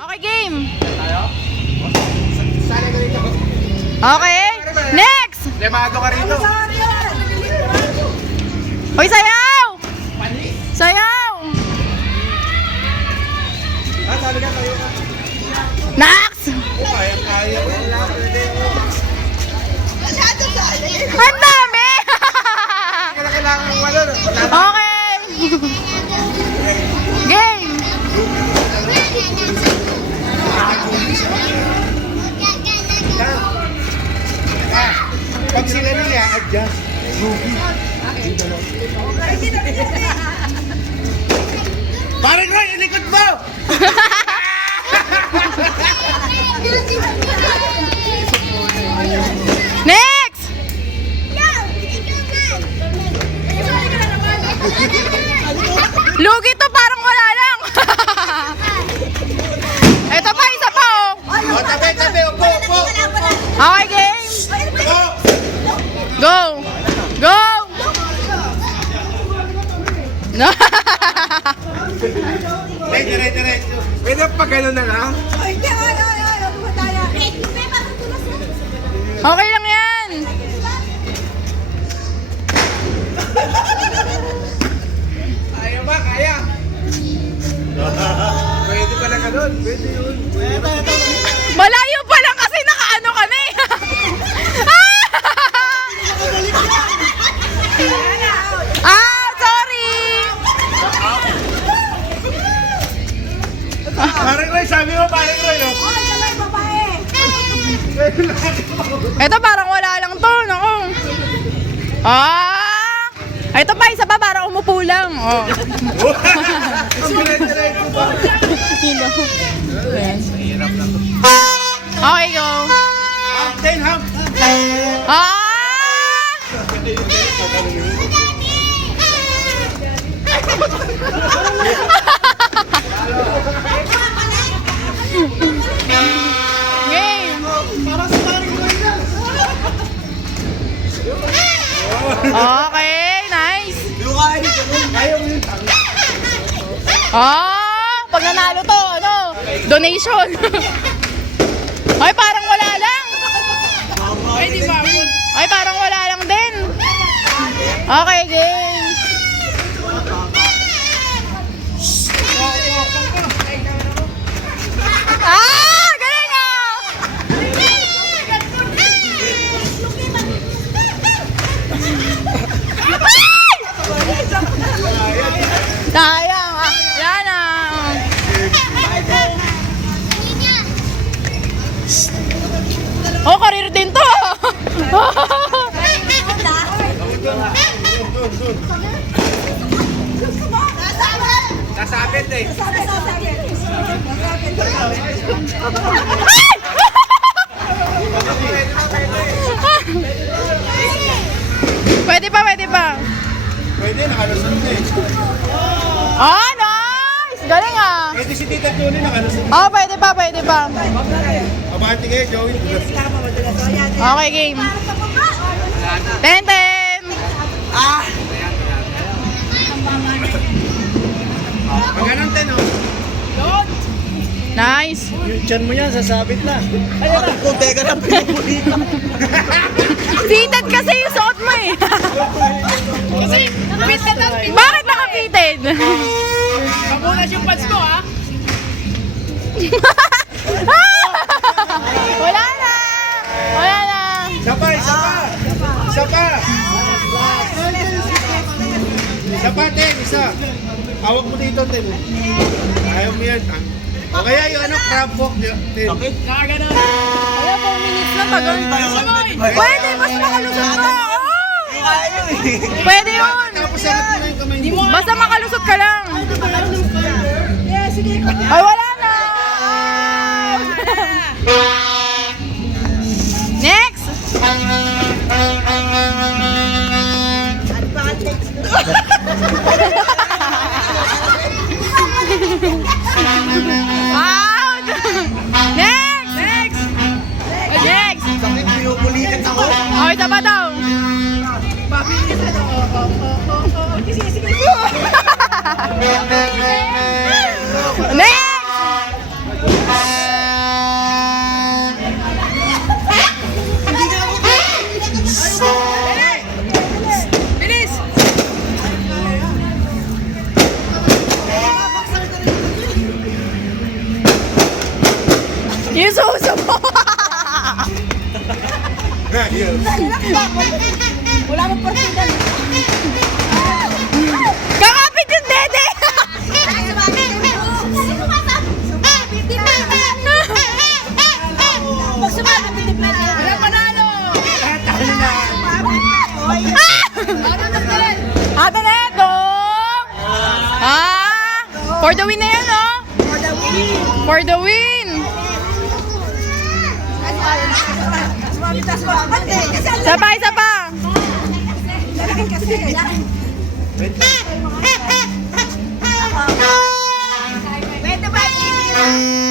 Okay, game. Okay. Next. Lemado ka rito. Hoy, sayaw! Sayaw! Sabi ka kayo ka. Next! Kaya. Ang dami! Kailangan mo ano. Okay. Game. Pag sila nila, adjust. Parang Roy, ilikot mo! Next! Lugi to, parang wala lang. Ito pa, isa pa oh. O, tabi, upo. Okay, game. Go! Go! Go! No. Diretso. Pwede pa gano'n na lang? Okay lang yan. Kaya ba? Kaya? Pwede pala gano'n. Pwede yun. Malayo pa lang kasi nakaano ka na eh. Sorry. Parang Roy, sabi mo parang Roy, oh. Ito parang wala lang to, nako. Ito pa, isa pa parang umupo lang. Oh. Okay, go. Ham. Game. Okay, nice. Pag nanalo to, ano, donation. Ay, parang wala lang. Ay, parang wala lang din. Okay, game. Galing ah! Sayang ah. Yan ah. Oh, karir din to. Sasabit eh. Pwede pa, pwede pa. Pwede, nakalusot na eh. Nice! Galing ah. Pwede si Tita Julie, nakalusot. Pwede pa, pwede pa. Abante kayo, Joey. Okay, game. 10-10. Pag ganun 10, oh. Nice. Yung chan mo yan, sasabit na. Ayun na. Kung teka na, pinupulita. Fitted kasi yung suot mo eh. Kasi, fitted ang fitted. Bakit naka-fitted? Mabunas yung pants ko, ha? Wala na. Wala na. Isa pa. Isa pa, Ten. Isa. Hawak mo dito, Ten. Ayaw mo yan. O kaya yung ano, crab walk, Ten. Nakaganon. Wala pang minutes na tagal. Pwede, mas makalusot ka. Pwede yun. Tapos sarap mo na yung kamay mo. Basta makalusot ka lang. Ay, wala na. Next. Out. Next. Next. Sakit, pinupulitin ako. Okay, isa pa daw. Next. Yung suso mo. Yun. Wala mong partida. Kakapit yung dede. Pag sumabit, hindi pwede. Wala panalo! Ano na galit? Ate Neto. For the win na yan, oh. For the win. Sumabit na sumabit eh. Kasi ang Isa pa, isa pa. lalaki kasi. Wait lang. Pwede ba?